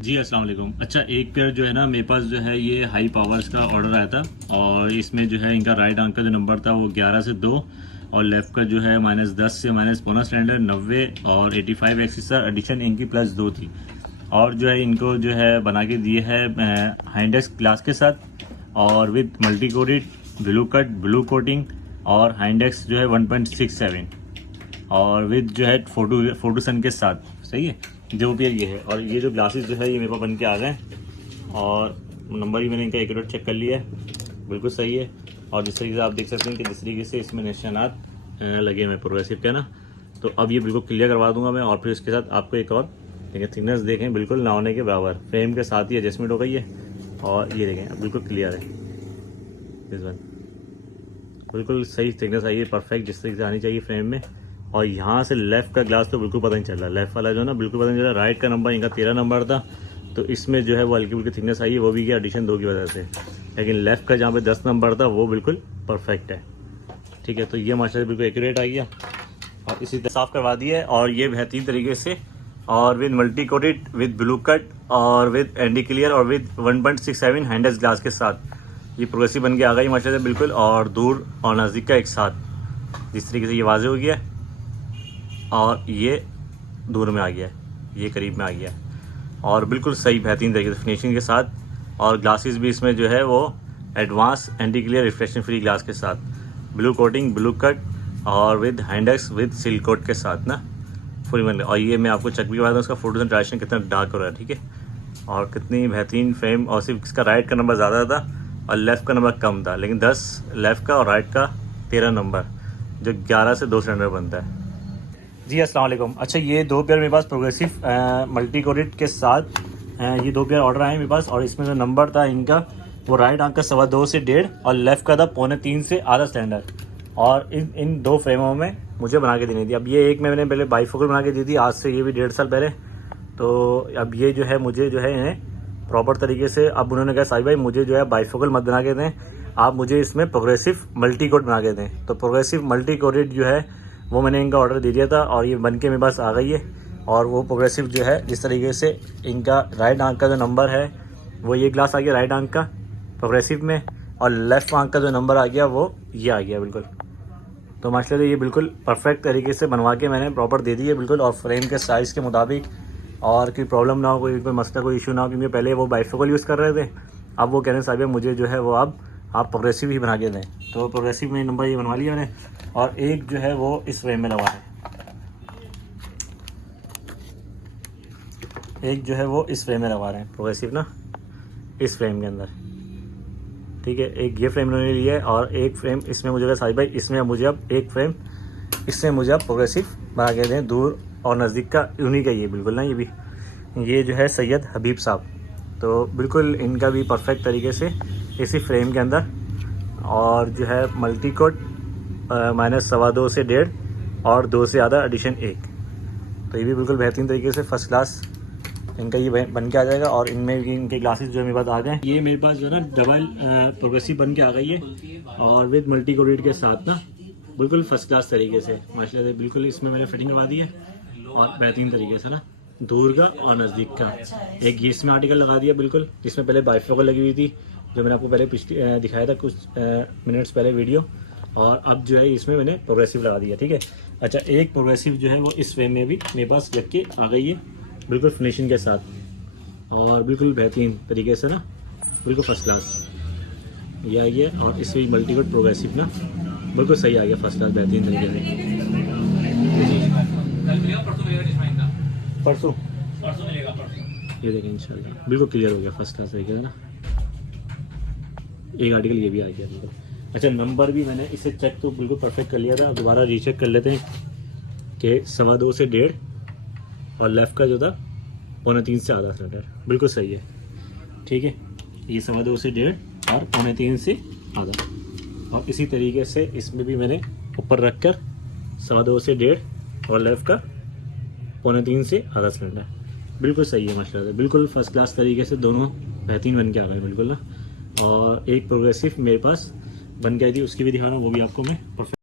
जी अस्सलाम वालेकुम। अच्छा, एक पेयर जो है ना मेरे पास जो है ये हाई पावर्स का ऑर्डर आया था और इसमें जो है इनका राइट आंक का जो नंबर था वो 11 से 2 और लेफ़्ट का जो है -10 से -15 स्टैंडर्ड 90 और 85 एक्सिसर एडिशन इनकी +2 थी। और जो है इनको जो है बना के दिए है हाइंडेक्स ग्लास के साथ और with multi coated blue cut blue coating और हाइंडेक्स जो है 1.67 और विद जो है फोटो सन के साथ। सही है, जो पेयर ये है। और ये जो ग्लासेस जो है ये मेरे पास बन के आ गए और नंबर भी मैंने इनका एक्यूरेट चेक कर लिया है, बिल्कुल सही है। और जिस तरीके से आप देख सकते हैं कि जिस तरीके से इसमें निशानात लगे हुए प्रोग्रेसिव के ना, तो अब ये बिल्कुल क्लियर करवा दूंगा मैं। और फिर इसके साथ आपको एक और देखें, थिकनेस देखें बिल्कुल ना होने के बराबर, फ्रेम के साथ ही एडजस्टमेंट हो गई है। और ये देखें अब बिल्कुल क्लियर है, इस बार बिल्कुल सही थिकनेस आई है, परफेक्ट जिस तरीके से आनी चाहिए फ्रेम में। और यहाँ से लेफ़्ट का ग्लास तो बिल्कुल पता नहीं चल रहा, लेफ़्ट वाला जो है ना बिल्कुल पता नहीं चल रहा। राइट का नंबर इनका 13 नंबर था, तो इसमें जो है वो हल्की फुल्की थिकनेस आई है, वो भी क्या एडिशन 2 की वजह से। लेकिन लेफ़्ट का जहाँ पे 10 नंबर था वो बिल्कुल परफेक्ट है। ठीक है, तो ये माशाल्लाह बिल्कुल एक्यूरेट आ गया और इसी तरह साफ़ करवा दिया है। और ये बेहतरीन तरीके से और with multi coated with blue cut और विद एंटी क्लियर और विद 1.67 हैंडल्स ग्लास के साथ ये प्रोग्रेसिव बन के आ गई माशाल्लाह बिल्कुल। और दूर और नज़दीक का एक साथ जिस तरीके से ये वाज़े हो गया है और ये दूर में आ गया है, ये करीब में आ गया है और बिल्कुल सही बेहतरीन तरीके से फिनिशिंग के साथ। और ग्लासेस भी इसमें जो है वो advance anti clear reflection free glass के साथ, ब्लू कोटिंग ब्लू कट और विद हैंडेक्स विद सिल्क कोट के साथ ना फुल बन। और ये मैं आपको चेक भी करवा दूँ उसका फोटो ट्रांसलेशन कितना डार्क हो रहा है। ठीक है, और कितनी बेहतरीन फ्रेम। और सिर्फ इसका राइट का नंबर ज़्यादा था और लेफ़्ट का नंबर कम था, लेकिन 10 लेफ़्ट का और राइट का 13 नंबर, जो 11 से 2 स्टैंडर्ड बनता है। जी अस्सलाम वालेकुम। अच्छा, ये 2 पेयर मेरे पास प्रोग्रेसिव मल्टी कोटेड के साथ ये 2 पेयर ऑर्डर आए मेरे पास। और इसमें जो नंबर था इनका वो राइट आंक का 2.25 से 1.5 और लेफ़्ट का था 3.25 से आधा स्टैंडर्ड। और इन 2 फ्रेमों में मुझे बना के देनी थी। अब ये एक मैंने पहले बाईफोकल बना के दी थी, आज से ये भी 1.5 साल पहले। तो अब ये जो है मुझे जो है इन्हें प्रॉपर तरीके से, अब उन्होंने कहा साहिब भाई मुझे जो है बाईफोकल मत बना के दें, आप मुझे इसमें प्रोग्रेसिव मल्टी कोट बना के दें। तो प्रोग्रेसिव मल्टी कोटेड जो है वो मैंने इनका ऑर्डर दे दिया था और ये बन के मेरे पास आ गई है। और वो प्रोग्रेसिव जो है जिस तरीके से इनका राइट आंक का जो नंबर है वो ये ग्लास आ गया राइट आंक का प्रोग्रेसिव में, और लेफ़्ट आंक का जो नंबर आ गया वो ये आ गया बिल्कुल। तो माशाल्लाह ये बिल्कुल परफेक्ट तरीके से बनवा के मैंने प्रॉपर दे दी है बिल्कुल, और फ्रेम के साइज़ के मुताबिक। और कोई प्रॉब्लम ना हो, कोई मसला कोई इशू ना हो, क्योंकि पहले वो बाईफोकल यूज़ कर रहे थे, अब वो कह रहे हैं साहिब मुझे जो है वो अब आप प्रोग्रेसिव ही बना के दें। तो प्रोग्रेसिव में नंबर ये बनवा लिया मैंने। और एक जो है वो इस फ्रेम में लगा है, एक जो है वो इस फ्रेम में लगा रहे हैं प्रोग्रेसिव ना, इस फ्रेम के अंदर। ठीक है, एक ये फ्रेम उन्होंने लिया है और एक फ्रेम इसमें मुझे साहिब भाई इसमें मुझे अब एक फ्रेम इससे मुझे अब प्रोग्रेसिव बना के दें, दूर और नज़दीक का उन्हीं का ये बिल्कुल ना। ये भी ये जो है सैयद हबीब साहब, तो बिल्कुल इनका भी परफेक्ट तरीके से इसी फ्रेम के अंदर। और जो है मल्टी कोट -2.25 से 1.5 और 2 से आधा एडिशन 1, तो ये भी बिल्कुल बेहतरीन तरीके से फर्स्ट क्लास इनका ये बन के आ जाएगा। और इनमें भी इनके ग्लासेस जो मेरे पास आ गए, ये मेरे पास जो है ना डबल प्रोग्रेसिव बन के आ गई है और विद मल्टी कोटेड के साथ ना बिल्कुल फर्स्ट क्लास तरीके से माशाल्लाह बिल्कुल इसमें मैंने फिटिंग करवा दी है। और बेहतरीन तरीके से ना दूर का और नज़दीक का एक ये इसमें आर्टिकल लगा दिया बिल्कुल, जिसमें पहले बाईफोकल लगी हुई थी जो मैंने आपको पहले पिछले दिखाया था कुछ मिनट्स पहले वीडियो। और अब जो है इसमें मैंने प्रोग्रेसिव लगा दिया। ठीक है, अच्छा एक प्रोग्रेसिव जो है वो इस फ्रेम में भी मेरे पास लग के आ गई है बिल्कुल फिनिशिंग के साथ और बिल्कुल बेहतरीन तरीके से ना बिल्कुल फर्स्ट क्लास ये आई है। और इसमें मल्टी कोट प्रोग्रेसिव ना बिल्कुल सही आ गया फर्स्ट क्लास बेहतरीन तरीके से। परसों ये देखें इंशाल्लाह बिल्कुल क्लियर हो गया फर्स्ट क्लास तरीके से ना, एक आर्टिकल ये भी आ गया बिल्कुल। अच्छा, नंबर भी मैंने इसे चेक तो बिल्कुल परफेक्ट कर लिया था, दोबारा रीचेक कर लेते हैं कि 2.25 से 1.5 और लेफ़्ट का जो था 3.25 से आधा स्टैंडर्ड बिल्कुल सही है। ठीक है, ये 2.25 से 1.5 और 3.25 से आधा। और इसी तरीके से इसमें भी मैंने ऊपर रख कर 2.25 से 1.5 और लेफ़्ट का 3.25 से आधा स्टैंडर्ड बिल्कुल सही है माशाल्लाह, बिल्कुल फर्स्ट क्लास तरीके से दोनों बेहतरीन बन के आ गए बिल्कुल ना। और एक प्रोग्रेसिव मेरे पास बन गई थी, उसकी भी दिखाना, वो भी आपको मैं